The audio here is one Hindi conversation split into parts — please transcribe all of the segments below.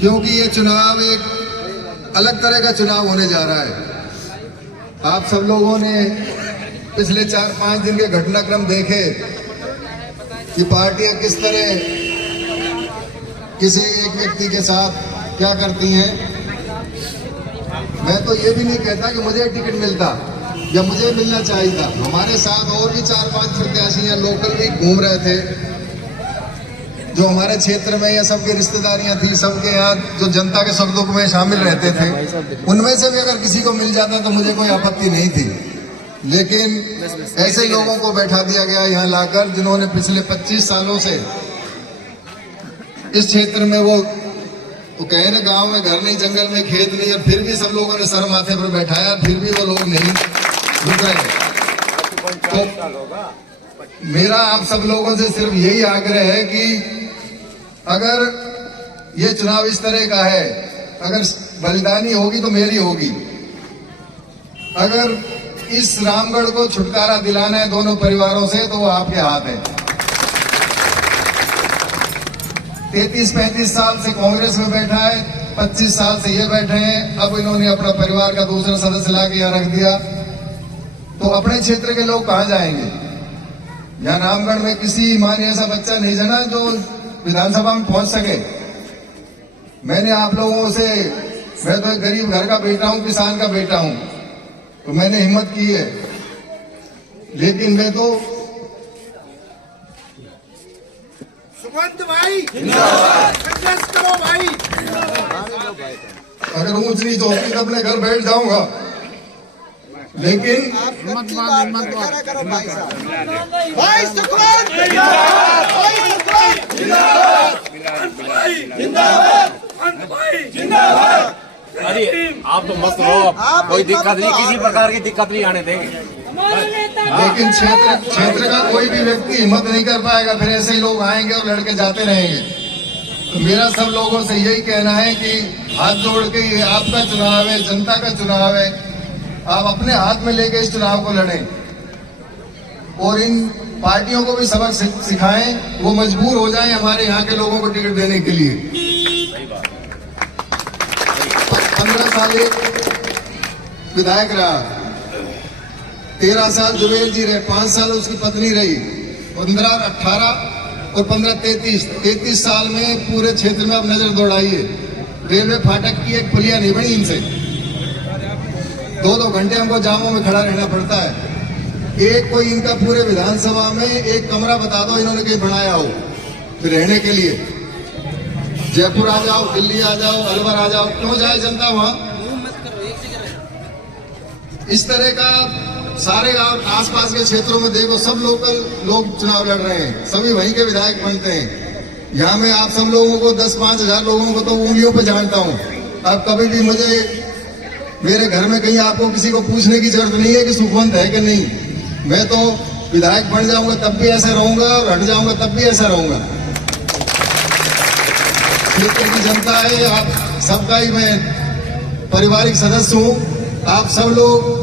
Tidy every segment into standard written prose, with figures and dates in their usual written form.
क्योंकि ये चुनाव एक अलग तरह का चुनाव होने जा रहा है। आप सब लोगों ने पिछले 4-5 दिन के घटनाक्रम देखे कि पार्टियां किस तरह किसी एक व्यक्ति के साथ क्या करती हैं। मैं तो ये भी नहीं कहता कि मुझे टिकट मिलता या मुझे मिलना चाहिए था। हमारे साथ और भी 4-5 प्रत्याशी या लोकल भी घूम रहे थे जो हमारे क्षेत्र में या सबकी रिश्तेदारियां थी, सबके यहाँ जो जनता के सुख दुख में शामिल रहते थे, उनमें से भी अगर किसी को मिल जाता तो मुझे कोई आपत्ति नहीं थी। लेकिन ऐसे लोगों को बैठा दिया गया यहाँ लाकर जिन्होंने पिछले 25 सालों से इस क्षेत्र में वो कहे ना, गांव में घर नहीं, जंगल में खेत नहीं, और फिर भी सब लोगों ने सर माथे पर बैठाया, फिर भी वो लोग नहीं रुक रहे। तो मेरा आप सब लोगों से सिर्फ यही आग्रह है कि अगर ये चुनाव इस तरह का है, अगर बलिदानी होगी तो मेरी होगी। अगर इस रामगढ़ को छुटकारा दिलाना है दोनों परिवारों से तो वो आपके हाथ है। 33-35 साल से कांग्रेस में बैठा है, 25 साल से ये बैठे हैं, अब इन्होंने अपना परिवार का दूसरा सदस्य लाके यहाँ रख दिया, तो अपने क्षेत्र के लोग कहाँ जाएंगे? यहाँ रामगढ़ में किसी मान्य ऐसा बच्चा नहीं जना जो विधानसभा में पहुंच सके। मैंने आप लोगों से, मैं तो एक गरीब घर का बेटा हूं, किसान का बेटा हूं, तो मैंने हिम्मत की है। लेकिन मैं तो सुमंत भाई जिंदाबाद करो भाई। अगर ऊंच नीच होती तो अपने घर बैठ जाऊंगा, लेकिन करो भाई साहब। भाई सुखवंत जिंदाबाद, भाई सुखवंत जिंदाबाद। अरे आप तो मस्त रहो, कोई दिक्कत नहीं, किसी प्रकार की दिक्कत नहीं आने देंगे। लेकिन क्षेत्र का कोई भी व्यक्ति हिम्मत नहीं कर पाएगा, फिर ऐसे ही लोग आएंगे और लड़के जाते रहेंगे। तो मेरा सब लोगों से यही कहना है कि हाथ जोड़ के, ये आपका चुनाव है, जनता का चुनाव है, आप अपने हाथ में लेके इस चुनाव को लड़ें और इन पार्टियों को भी सबक सिखाएं, वो मजबूर हो जाएं हमारे यहाँ के लोगों को टिकट देने के लिए। 15 साल एक विधायक रहा, 13 साल जुबेर जी रहे, 5 साल उसकी पत्नी रही, 15, 18 और 15, 33 साल में पूरे क्षेत्र में अब नजर दौड़ाइए। रेलवे फाटक की एक पुलिया नहीं बनी इनसे, 2-2 घंटे हमको जामों में खड़ा रहना पड़ता है। एक कोई इनका पूरे विधानसभा में एक कमरा बता दो इन्होंने कहीं बनाया हो फिर रहने के लिए। जयपुर आ जाओ, दिल्ली आ जाओ, अलवर आ जाओ, क्यों जाए जनता वहां? इस तरह का सारे आप आसपास के क्षेत्रों में देखो, सब लोकल लोग चुनाव लड़ रहे हैं, सभी वहीं के विधायक बनते हैं। यहाँ मैं आप सब लोगों को 10-5 हजार लोगों को तो उंगलियों पे जानता हूँ। अब कभी भी मुझे मेरे घर में कहीं आपको किसी को पूछने की जरूरत नहीं है कि सुखवंत है कि नहीं। मैं तो विधायक बन जाऊंगा तब भी ऐसे रहूंगा और हट जाऊंगा तब भी ऐसा रहूंगा। क्षेत्र की जनता है, आप सबका ही मैं पारिवारिक सदस्य हूँ। आप सब लोग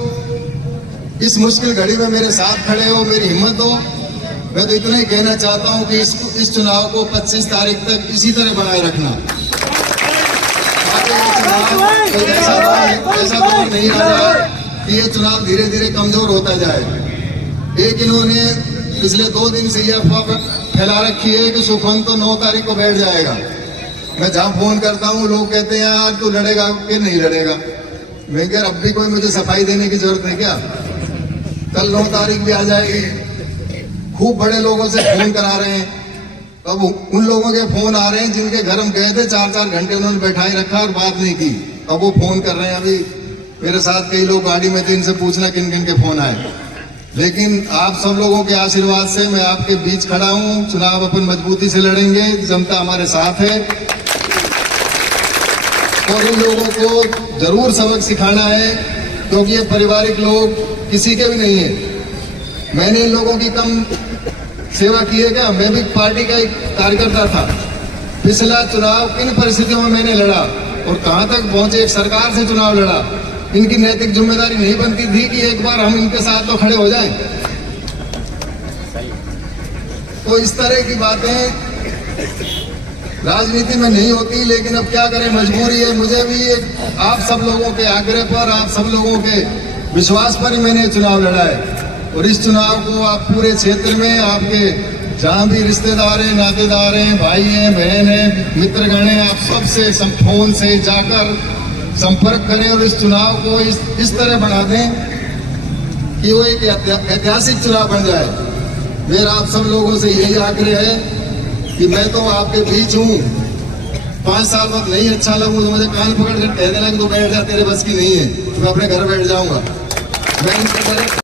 इस मुश्किल घड़ी में मेरे साथ खड़े हो, मेरी हिम्मत हो। मैं तो इतना ही कहना चाहता हूँ कि इस चुनाव को 25 तारीख तक इसी तरह बनाए रखना। ऐसा दौर नहीं आ जाए कि ये चुनाव धीरे धीरे कमजोर होता जाए। एक इन्होंने पिछले 2 दिन से ये अफवाह फैला रखी है कि सुखवंत तो 9 तारीख को बैठ जाएगा। मैं जहां फोन करता हूं लोग कहते हैं यार तू लड़ेगा कि नहीं लड़ेगा। मैं कह अब भी कोई मुझे सफाई देने की जरूरत है क्या? कल 9 तारीख भी आ जाएगी। खूब बड़े लोगों से फोन करा रहे हैं, अब उन लोगों के फोन आ रहे हैं जिनके घर हम गए थे 4-4 घंटे उन्होंने बैठाए रखा और बात नहीं की, अब वो फोन कर रहे हैं। अभी मेरे साथ कई लोग गाड़ी में थे, इनसे पूछना किन किन के फोन आए। लेकिन आप सब लोगों के आशीर्वाद से मैं आपके बीच खड़ा हूं। चुनाव अपन मजबूती से लड़ेंगे, जनता हमारे साथ है और इन लोगों को जरूर सबक सिखाना है, क्योंकि ये पारिवारिक लोग किसी के भी नहीं है। मैंने इन लोगों की कम सेवा की है क्या? मैं भी पार्टी का एक कार्यकर्ता था। पिछला चुनाव किन परिस्थितियों में मैंने लड़ा और कहां तक पहुंचे, एक सरकार से चुनाव लड़ा। इनकी नैतिक जिम्मेदारी नहीं बनती थी कि एक बार हम इनके साथ तो खड़े हो जाएं। तो इस तरह की बातें राजनीति में नहीं होती, लेकिन अब क्या करें, मजबूरी है। मुझे भी आप सब लोगों के आग्रह पर, आप सब लोगों के विश्वास पर ही मैंने चुनाव लड़ा है। और इस चुनाव को आप पूरे क्षेत्र में आपके जहाँ भी रिश्तेदार हैं, नातेदार हैं, भाई हैं, बहन हैं, मित्रगण हैं, आप सबसे फोन से जाकर संपर्क करें और इस चुनाव को इस तरह बना दें कि वो एक ऐतिहासिक चुनाव बन जाए। मेरा आप सब लोगों से यही आग्रह है कि मैं तो आपके बीच हूँ, 5 साल बाद नहीं अच्छा लगूं तो मुझे कान पकड़ कर कह देना कि तू बैठ जा, तेरे बस की नहीं है, तो मैं अपने घर बैठ जाऊंगा। मैं इनसे